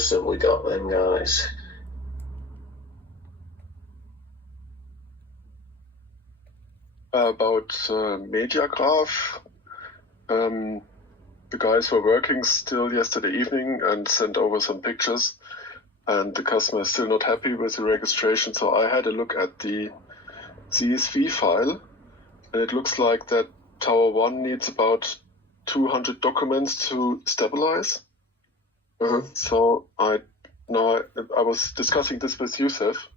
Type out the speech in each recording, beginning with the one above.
else have we got then, guys? About Mediagraph. The guys were working still yesterday evening and sent over some pictures, and the customer is still not happy with the registration. So I had a look at the CSV file, and it looks like that Tower 1 needs about 200 documents to stabilize. So I was discussing this with Yusuf.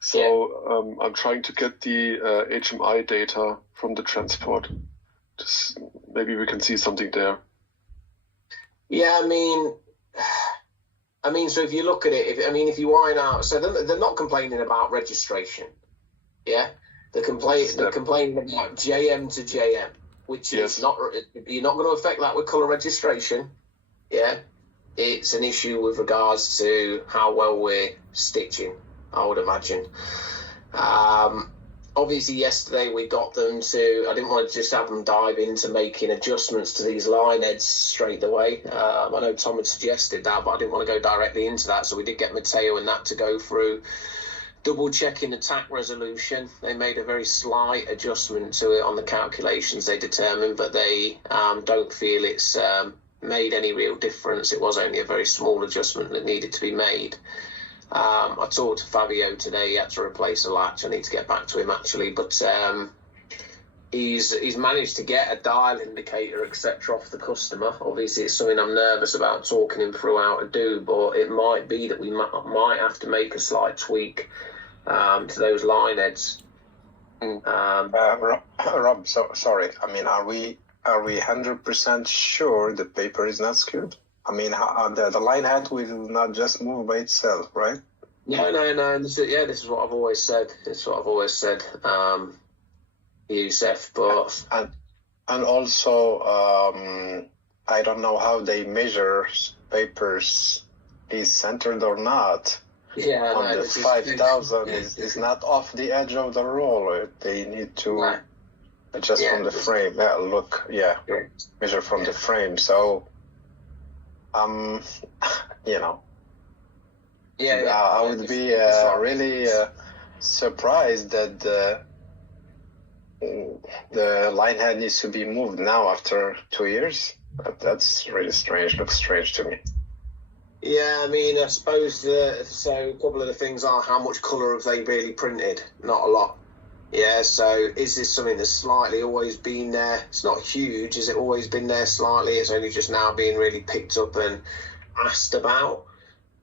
So I'm trying to get the HMI data from the transport. Just maybe we can see something there. Yeah, I mean, so if you look at it, if you iron out, so they're not complaining about registration. Yeah, they're complaining about JM to JM, which is not. You're not going to affect that with colour registration. Yeah, it's an issue with regards to how well we're stitching, I would imagine. Obviously, yesterday we got them to. I didn't want to just have them dive into making adjustments to these line heads straight away. I know Tom had suggested that, but I didn't want to go directly into that. So we did get Matteo and that to go through, double checking the tack resolution. They made a very slight adjustment to it on the calculations they determined, but they don't feel it's made any real difference. It was only a very small adjustment that needed to be made. I talked to Fabio today. He had to replace a latch. I need to get back to him actually, but he's managed to get a dial indicator, etc., off the customer. Obviously, it's something I'm nervous about talking him through how to do, but it might be that we might have to make a slight tweak to those line heads. Rob, sorry. I mean, are we 100% sure the paper is not skewed? I mean, the line head will not just move by itself, right? No. This is what I've always said. Yusuf, but and also I don't know how they measure papers is centered or not. Yeah, on the 5,000 is not off the edge of the roller. They need to adjust from the frame. Measure from the frame. So. I would be really surprised that the line head needs to be moved now after 2 years. That's really strange. Looks strange to me. Yeah, I mean, I suppose so a couple of the things are how much colour have they really printed? Not a lot. Yeah, so is this something that's slightly always been there? It's not huge. Has it always been there slightly? It's only just now being really picked up and asked about.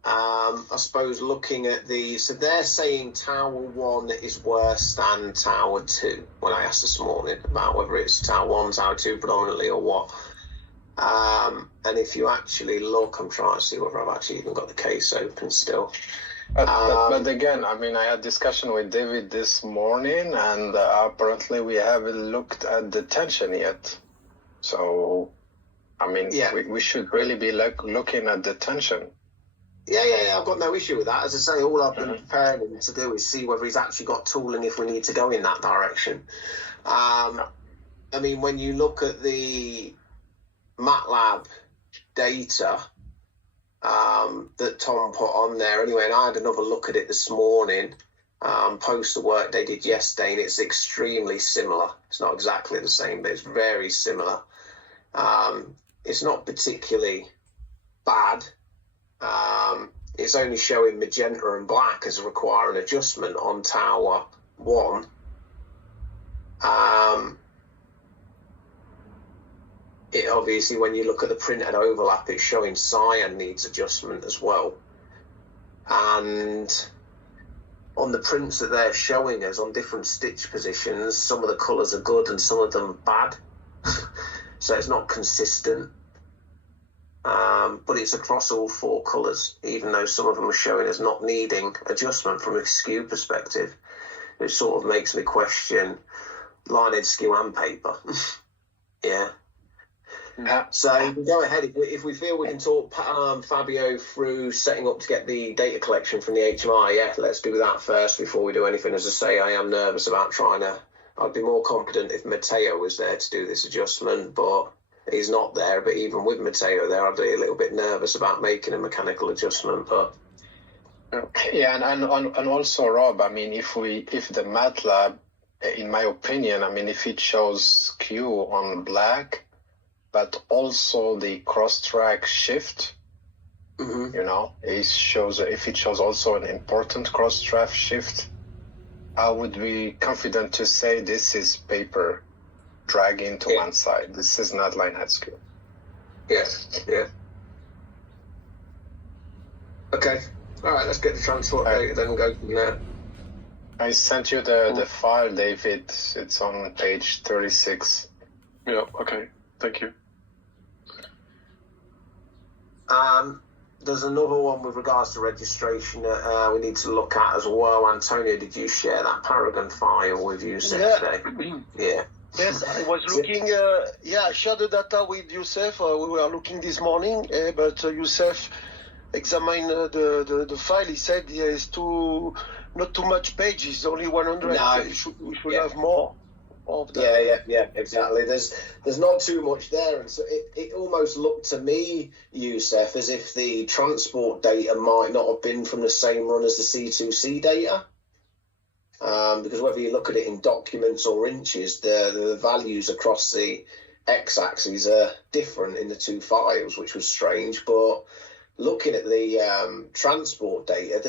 I suppose looking at so they're saying Tower 1 is worse than Tower 2 when I asked this morning about whether it's Tower 1, Tower 2 predominantly or what. And if you actually look, I'm trying to see whether I've actually even got the case open still. But again, I mean, I had discussion with David this morning, and apparently we haven't looked at the tension yet. So, I mean, we should really be looking at the tension. Yeah, I've got no issue with that. As I say, all I've been preparing him to do is see whether he's actually got tooling if we need to go in that direction. I mean, when you look at the MATLAB data that Tom put on there anyway, and I had another look at it this morning, post the work they did yesterday, and it's extremely similar. It's not exactly the same, but it's very similar. It's not particularly bad. It's only showing magenta and black as requiring adjustment on Tower 1. It obviously, when you look at the printed overlap, it's showing cyan needs adjustment as well. And on the prints that they're showing us on different stitch positions, some of the colours are good and some of them bad. So it's not consistent. But it's across all 4 colours, even though some of them are showing us not needing adjustment from a skew perspective. It sort of makes me question line head, skew and paper. Yeah. So go ahead. If we feel we can talk Fabio through setting up to get the data collection from the HMI, let's do that first before we do anything. As I say, I am nervous about I'd be more confident if Matteo was there to do this adjustment, but is not there. But even with Matteo there, I'd be a little bit nervous about making a mechanical adjustment. But yeah, and also Rob, I mean, if the MATLAB, in my opinion, I mean, if it shows Q on black, but also the cross-track shift, you know, if it shows also an important cross-track shift, I would be confident to say this is paper dragging to one side. This is not line head skew. Yes, yeah. Okay, all right, let's get the transport data, then go from there. I sent you the file, David. It's on page 36. Yeah, okay, thank you. There's another one with regards to registration that we need to look at as well. Antonio, did you share that Paragon file with Youssef today? Yeah. Yes, I was looking. I shared the data with Youssef. We were looking this morning, but Youssef examined the file. He said there is not too much pages, only 100. No. We should have more of that. Yeah, exactly. There's not too much there, and so it almost looked to me, Youssef, as if the transport data might not have been from the same run as the C2C data. Because whether you look at it in documents or inches, the values across the x-axis are different in the two files, which was strange. But looking at the transport data,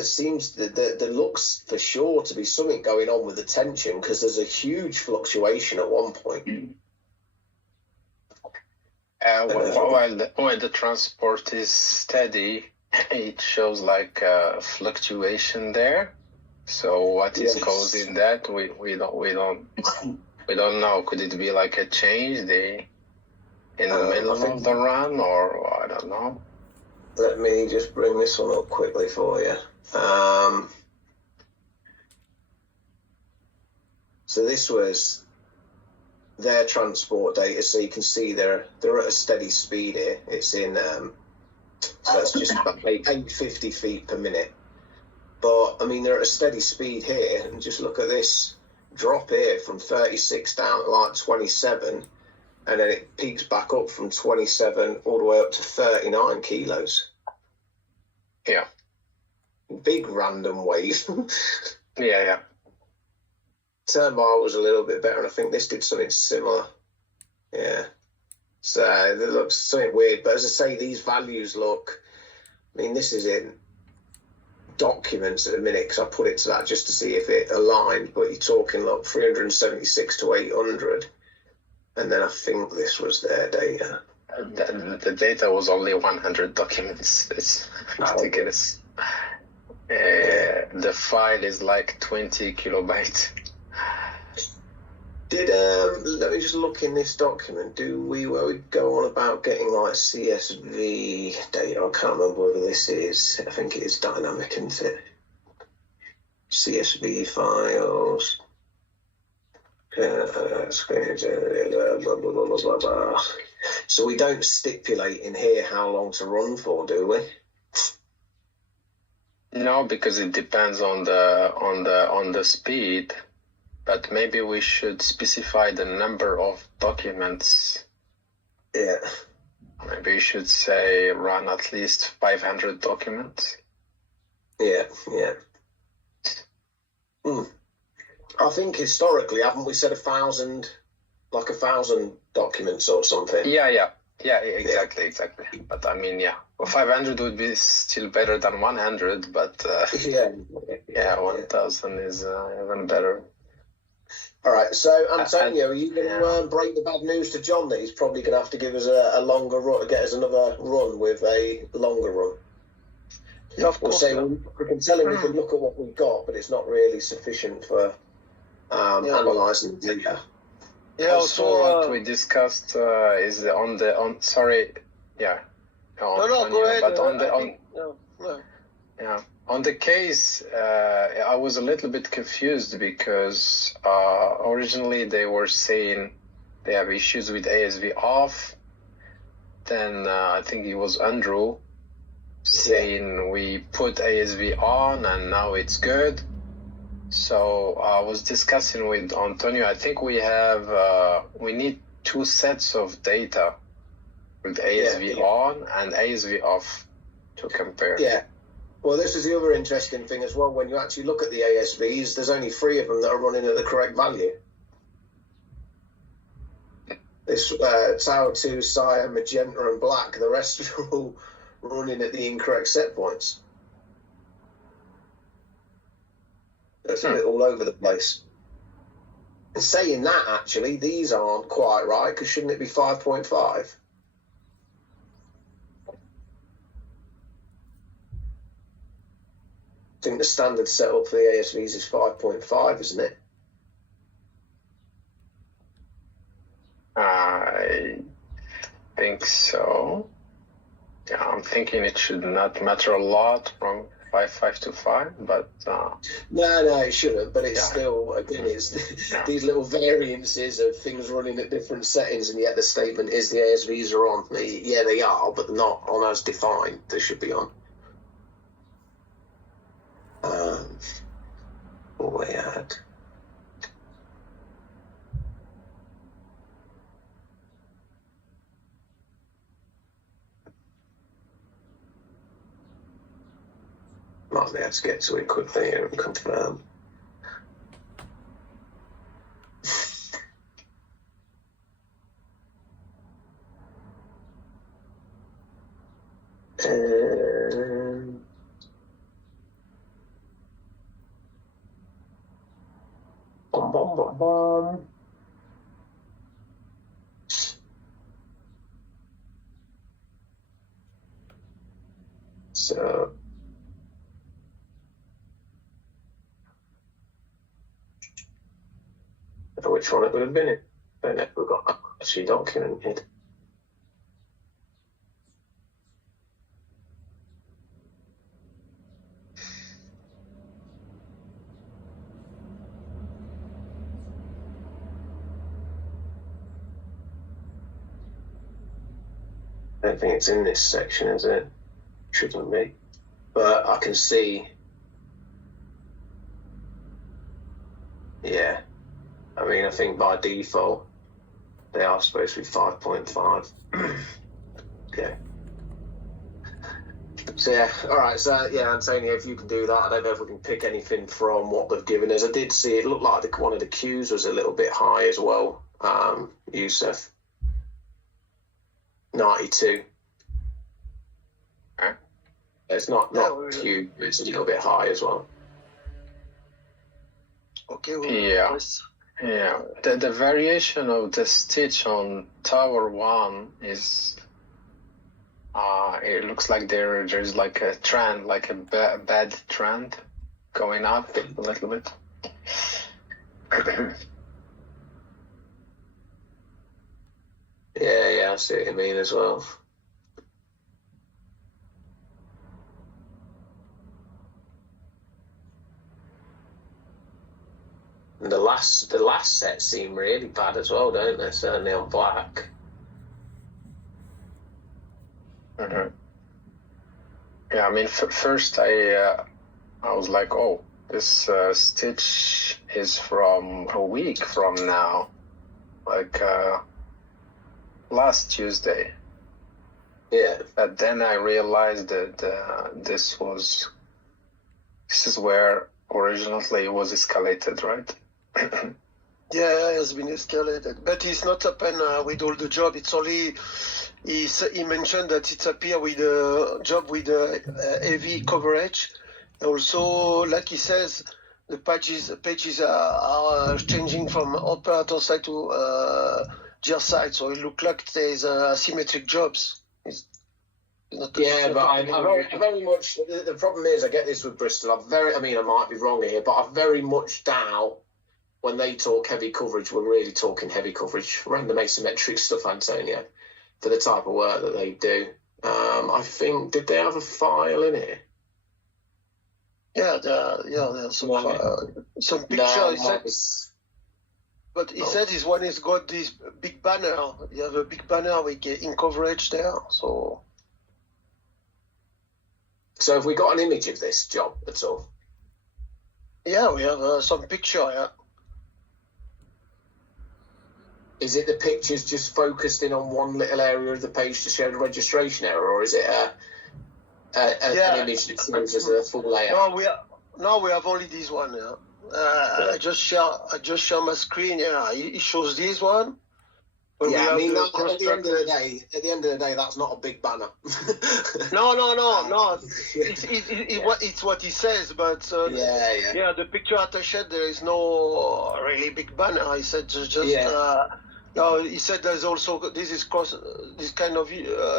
there looks for sure to be something going on with the tension, because there's a huge fluctuation at one point. While the transport is steady, it shows like a fluctuation there. So what is causing that? We don't know. Could it be like a change in the middle of the run, or I don't know. Let me just bring this one up quickly for you. So this was their transport data. So you can see they're at a steady speed here. It's in so that's just about 850 feet per minute. But I mean, they're at a steady speed here, and just look at this drop here from 36 down to like 27, and then it peaks back up from 27 all the way up to 39 kilos. Yeah. Big random wave. Yeah. Turnbar was a little bit better, and I think this did something similar. Yeah. So it looks something weird, but as I say, these values look, I mean, this is in documents at the minute, because I put it to that just to see if it aligned, but you're talking like 376 to 800, and then I think this was their data. The data was only 100 documents. It's ridiculous. The file is like 20 kilobytes. Let me just look in this document. Where we go on about getting like CSV data? I can't remember whether this is. I think it is dynamic, isn't it? CSV files. So we don't stipulate in here how long to run for, do we? No, because it depends on the speed. But maybe we should specify the number of documents. Yeah. Maybe you should say run at least 500 documents. Yeah. I think historically, haven't we said 1,000, like 1,000 documents or something? Yeah, exactly. But I mean, 500 would be still better than 100, but 1,000 is even better. All right, so Antonio, are you going to break the bad news to John that he's probably going to have to give us a longer run, get us another run with a longer run? Yeah, of course. We can tell him we can look at what we've got, but it's not really sufficient for analysing the data. Yeah, also what we discussed is on. Sorry, yeah. No, go ahead. But on the case, I was a little bit confused because originally they were saying they have issues with ASV off. Then I think it was Andrew saying we put ASV on and now it's good. So I was discussing with Antonio. I think we need two sets of data with ASV on and ASV off to compare. Yeah. Well, this is the other interesting thing as well. When you actually look at the ASVs, there's only 3 of them that are running at the correct value. This Tower 2, Cyan, Magenta and Black, the rest are all running at the incorrect set points. It's a bit all over the place. And saying that, actually, these aren't quite right, because shouldn't it be 5.5? I think the standard setup for the ASVs is 5.5, isn't it? I think so. Yeah, I'm thinking it should not matter a lot from 5.5 to 5, but... No, it shouldn't, but it's still, again, it's these little variances of things running at different settings, and yet the statement is the ASVs are on. Yeah, they are, but not on as defined. They should be on. What we had... Might be able to get to it quickly here and confirm. Bom. So... which one it would have been in. Don't know if we've got that actually documented. I don't think it's in this section, is it? Shouldn't be. But I can see. Yeah. I mean, I think by default, they are supposed to be 5.5. Okay. So, yeah, all right. So, yeah, Antonio, if you can do that, I don't know if we can pick anything from what they've given us. I did see it looked like one of the Qs was a little bit high as well, Yusuf. 92. Okay. It's not Q, it's a little bit high as well. Okay. Well, yeah. The variation of the stitch on Tower 1 is, it looks like there's like a trend, like a bad trend going up a little bit. Yeah, I see what you mean as well. And the last set seem really bad as well, don't they? Certainly on Black. Mm-hmm. Yeah, I mean, first I was like, oh, this stitch is from a week from now, like last Tuesday. Yeah. But then I realized that this is where originally it was escalated, right? Yeah, it has been escalated, but it's not happened with all the job. It's only he mentioned that it's appear with a job with heavy coverage. Also, like he says, the pages are changing from operator side to GR side, so it looks like there's asymmetric jobs. Yeah, but I very much. The problem is, I get this with Bristol. I mean, I might be wrong here, but I very much doubt when they talk heavy coverage, we're really talking heavy coverage, random asymmetric stuff, Antonio, for the type of work that they do. I think, did they have a file in here? Yeah, there's some pictures. But he said this one has got this big banner. You have a big banner with in coverage there, so. So have we got an image of this job at all? Yeah, we have some picture, yeah. Is it the pictures just focused in on one little area of the page to show the registration error, or is it an image that shows as a full layout? No, we have only this one. Yeah. I just share my screen. Yeah, it shows this one. Yeah, I mean, at the end of the day, that's not a big banner. No. It's what he says, but the picture attached there is no really big banner. I said no, he said there's also this kind of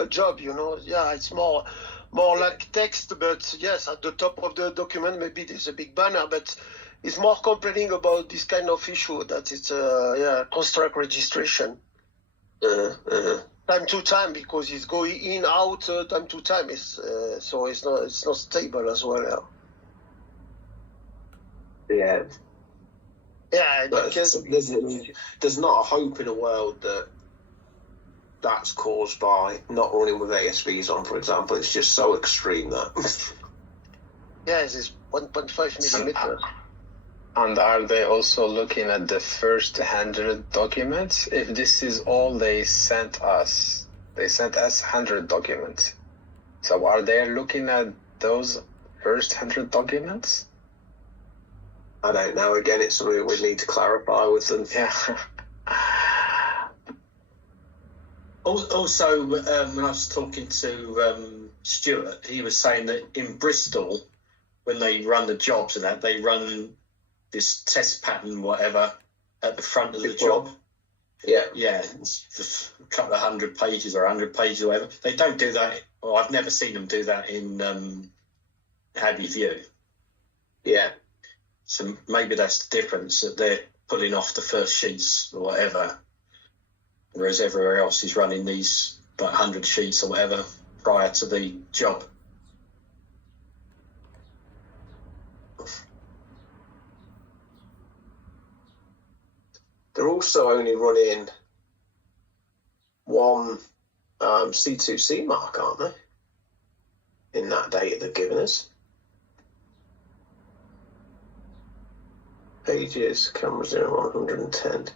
job, you know. Yeah, it's more like text, but yes, at the top of the document maybe there's a big banner, but it's more complaining about this kind of issue that it's contract registration. Time to time, because it's going in out time to time. So it's not stable as well. Yeah. Yeah, but there's not a hope in the world that that's caused by not running with ASVs on, for example. It's just so extreme that. Yeah, it's 1.5 millimeters. And are they also looking at the first 100 documents? If this is all they sent us 100 documents. So are they looking at those first 100 documents? I don't know. Again, it's something we need to clarify with them. Yeah. Also, when I was talking to Stuart, he was saying that in Bristol, when they run the jobs and that, they run this test pattern, whatever, at the front of the job. Yeah. It's a couple of 100 pages or 100 pages or whatever. They don't do that. Well, I've never seen them do that in Heavy View. Yeah. So maybe that's the difference, that they're pulling off the first sheets or whatever, whereas everywhere else is running these like 100 sheets or whatever prior to the job. They're also only running one C2C mark, aren't they? In that data they've given us. Pages, cameras in 110.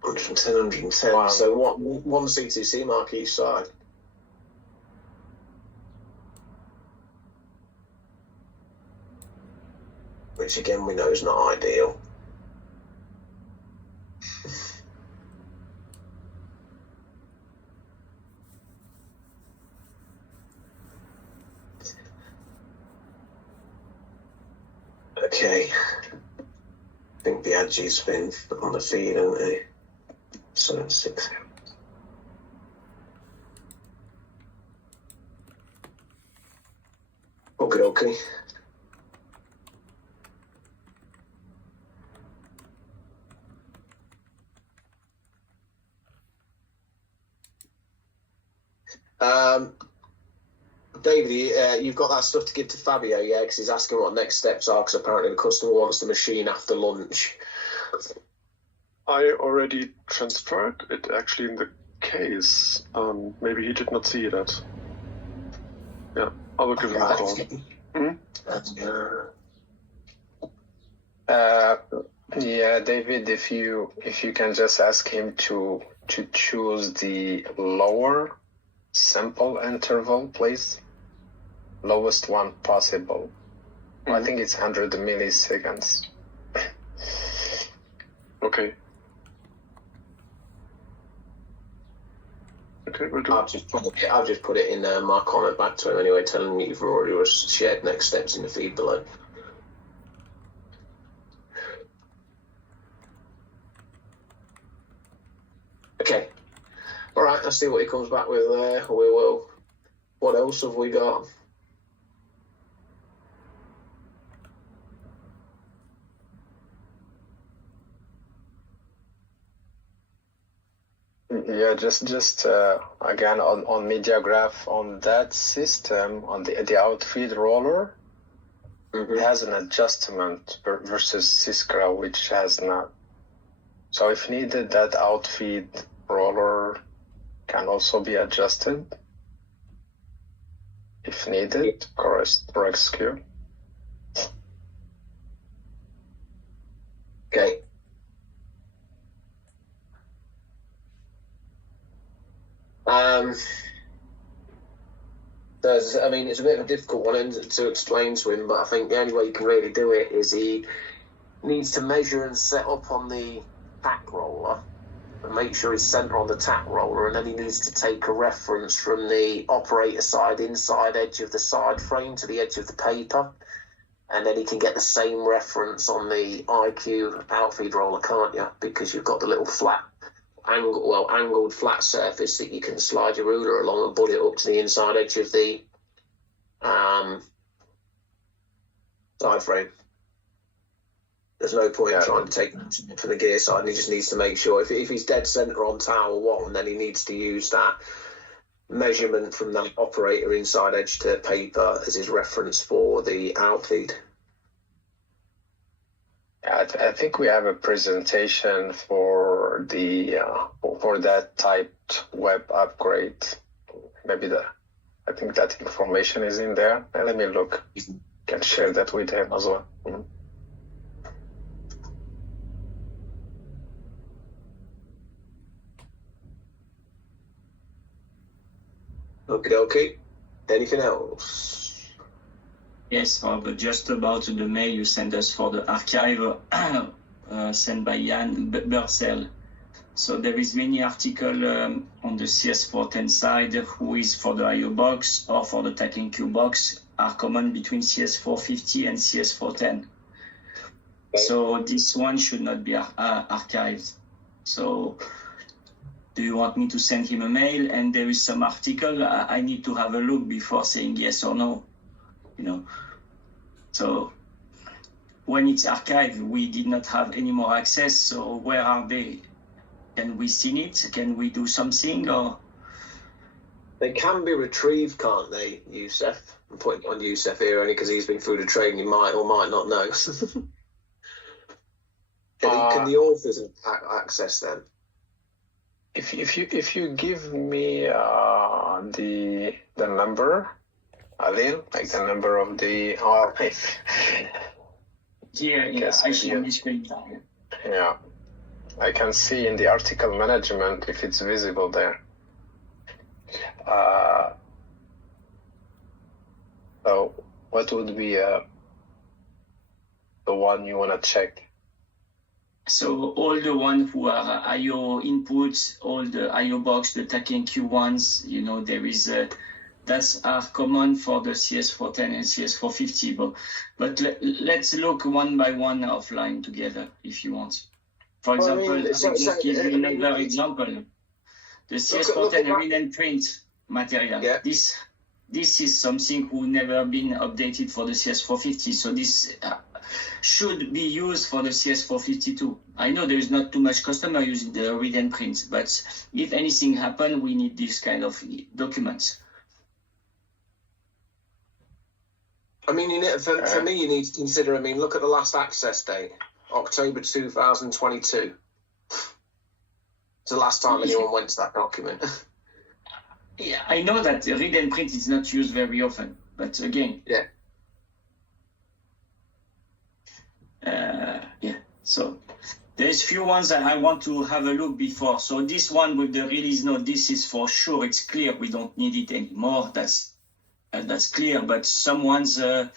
110. Wow. So one C2C mark each side. Which again we know is not ideal. Okay. I think the Adji's been on the feed, haven't they? So it's 6. Okay. David, you've got that stuff to give to Fabio, yeah? Because he's asking what next steps are, because apparently the customer wants the machine after lunch. I already transferred it actually in the case. Maybe he did not see that. Yeah, I will give him a call. Yeah, David, if you can just ask him to choose the lower sample interval, please. Lowest one possible. I think it's 100 milliseconds. Okay. Okay, we'll do. I've just put it in my comment back to him anyway, telling me you've already shared next steps in the feed below. Okay. All right, let's see what he comes back with there. We will. What else have we got? Yeah, just again on MediaGraph, on that system, on the outfeed roller, it has an adjustment versus Syskra, which has not. So if needed, that outfeed roller can also be adjusted. If needed, correct skew. Okay. It's a bit of a difficult one to explain to him, but I think the only way you can really do it is he needs to measure and set up on the tack roller and make sure he's centre on the tack roller, and then he needs to take a reference from the operator side inside edge of the side frame to the edge of the paper, and then he can get the same reference on the IQ outfeed roller, can't you? Because you've got the little angled flat surface that you can slide your ruler along and put it up to the inside edge of the side frame. There's no point in trying to take it from the gear side, and he just needs to make sure if he's dead centre on tower 1, then he needs to use that measurement from that operator inside edge to paper as his reference for the outfeed. I think we have a presentation for the for that typed web upgrade. I think that information is in there. Let me look. Can share that with him as well. Mm-hmm. Okay. Anything else? Yes, but just about the mail you sent us for the archive sent by Jan Bursell. So there is many article on the CS410 side who is for the IO box or for the Taking Q box are common between CS450 and CS410. Okay. So this one should not be archived. So do you want me to send him a mail? And there is some article I need to have a look before saying yes or no. So when it's archived, we did not have any more access. So where are they? Can we see it? Can we do something? Or they can be retrieved, can't they, Youssef? I'm pointing on Youssef here only because he's been through the training. He might or might not know. Can the authors access them? If you give me the number. Alil, like the number of the I see on the screen. Yeah, I can see in the article management if it's visible there. So what would be the one you want to check? So all the ones who are IO inputs, all the IO box, the Taking Q ones, there is that's are common for the CS410 and CS450. But let's look one by one offline together if you want. For example, I'll just give you another example. The CS410 read and print material. Yeah. This is something who never been updated for the CS450. So this should be used for the CS450 too. I know there is not too much customer using the read and print, but if anything happen, we need this kind of documents. For me, you need to consider, look at the last access date, October 2022. It's the last time anyone went to that document. Yeah, I know that read and print is not used very often, but again. Yeah. So there's few ones that I want to have a look before. So this one with the release note, this is for sure, it's clear. We don't need it anymore. That's clear, but some ones, let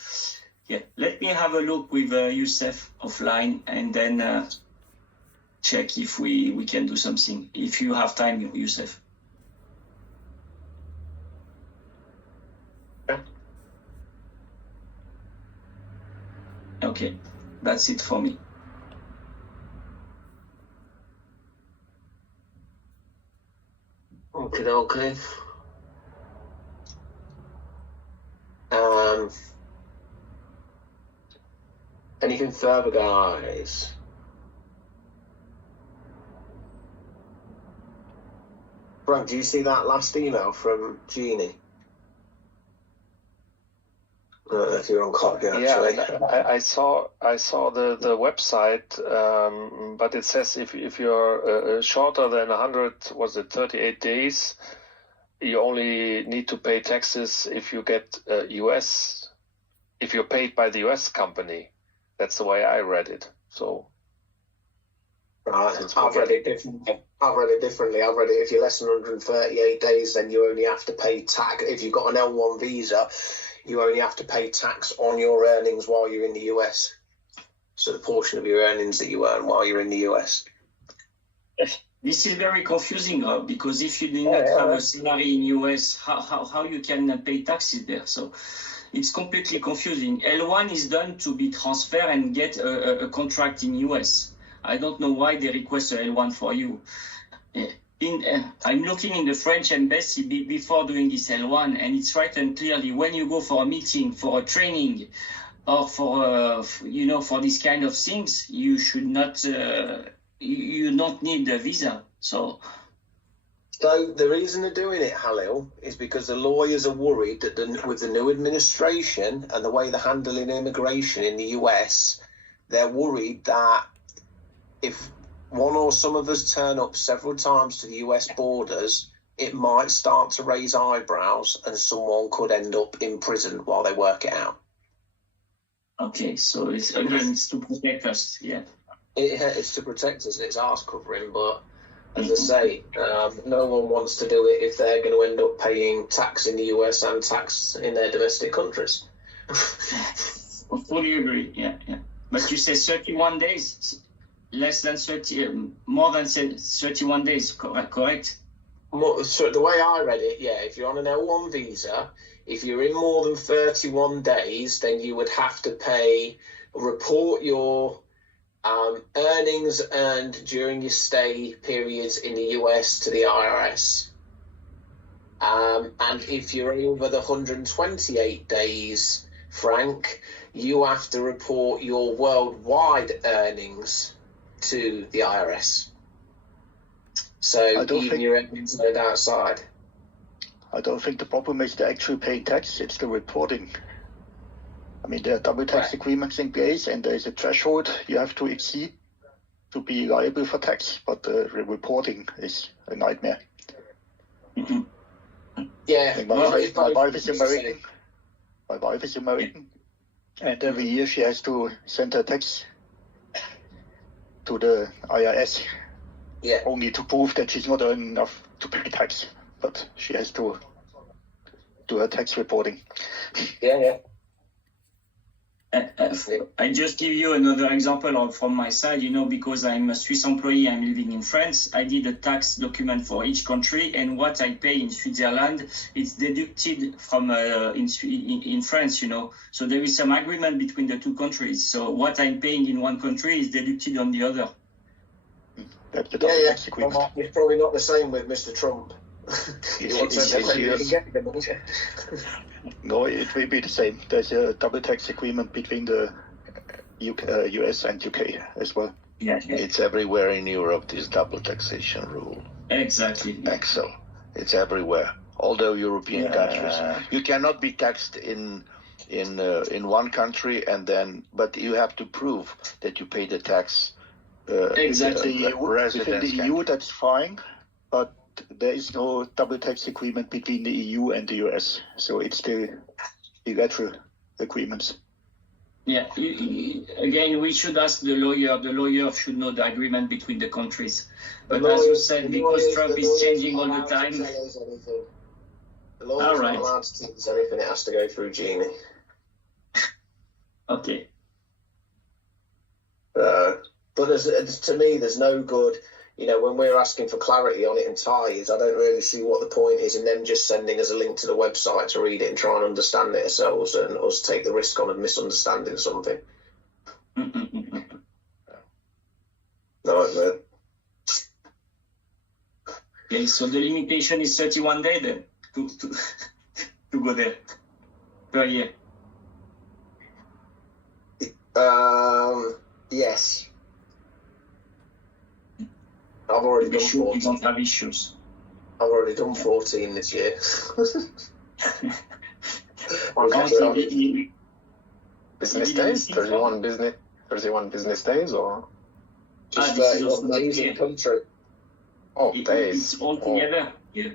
me have a look with Youssef offline and then check if we can do something. If you have time, Youssef. Okay, that's it for me. Okay. Anything further, guys? Frank, do you see that last email from Jeannie? I don't know if you're on copy, actually. Yeah, I saw the website, but it says if you're shorter than 38 days, you only need to pay taxes if you get if you're paid by the US company. That's the way I read it. So Right, I've read it differently. I've read it if you're less than 138 days, then you only have to pay tax. If you've got an L1 visa, you only have to pay tax on your earnings while you're in the US. So the portion of your earnings that you earn while you're in the US. This is very confusing, Rob, because if you do not have a salary in US, how you can pay taxes there? So it's completely confusing. L1 is done to be transferred and get a contract in US. I don't know why they request a L1 for you. I'm looking in the French embassy before doing this L1, and it's written clearly when you go for a meeting, for a training, or for for these kind of things, you should not. You don't need a visa. So the reason they're doing it, Halil, is because the lawyers are worried that with the new administration and the way they're handling immigration in the US, they're worried that if one or some of us turn up several times to the US borders, it might start to raise eyebrows and someone could end up in prison while they work it out. Okay, so it's to protect us, yeah. It's to protect us, it's arse covering, but as I say, no one wants to do it if they're going to end up paying tax in the US and tax in their domestic countries. Fully agree, yeah. But you say 31 days, less than 30, more than 31 days, correct? So the way I read it, yeah, if you're on an L1 visa, if you're in more than 31 days, then you would have to report your earnings earned during your stay periods in the US to the IRS. And if you're over the 128 days, Frank, you have to report your worldwide earnings to the IRS. So even your earnings earned outside. I don't think the problem is the actual paying tax, it's the reporting. I mean, there are double tax agreements in place, and there is a threshold you have to exceed to be liable for tax, but the reporting is a nightmare. Mm-hmm. Yeah, my wife is American. My wife is American, and every year she has to send her tax to the IRS. Yeah. Only to prove that she's not earning enough to pay tax, but she has to do her tax reporting. Yeah. I just give you another example from my side, because I'm a Swiss employee, I'm living in France. I did a tax document for each country, and what I pay in Switzerland, it's deducted from in France, So there is some agreement between the two countries. So what I'm paying in one country is deducted on the other. It's probably not the same with Mr. Trump. No, it will be the same. There's a double tax agreement between the US and UK as well. Yeah. It's everywhere in Europe, this double taxation rule. Exactly. Excel. It's everywhere. All the European countries. You cannot be taxed in one country but you have to prove that you pay the tax. Exactly. Within the EU, that's fine, but there is no double tax agreement between the EU and the US, so it's the bilateral agreements. Yeah, again, we should ask the lawyer. The lawyer should know the agreement between the countries. But as you said, because Trump is changing all the time. The lawyer's not allowed to tell us anything, it has to go through Jeannie. Okay. But to me, there's no good, when we're asking for clarity on it in Thai, I don't really see what the point is in them just sending us a link to the website to read it and try and understand it ourselves and us take the risk on of misunderstanding something. Nightmare. Okay, so the limitation is 31 days then to go there per year. Yes. I've already done 14. You don't have issues. I've already done 14 this year. Business days? 31 business days, or? Just 31 days in the country. Oh, days. It's all together. Yeah.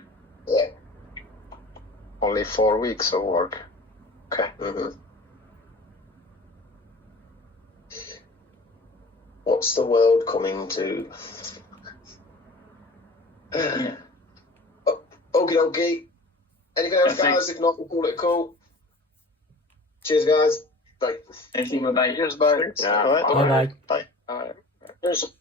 Only 4 weeks of work. Okay. Mm-hmm. What's the world coming to? Yeah. Okie dokie. Anything else, guys? If not, we'll call it a call. Cheers, guys. Bye. Thank you. Bye bye. Cheers, bye. Thanks. Yeah. All right. Bye bye. Bye. Bye. Cheers.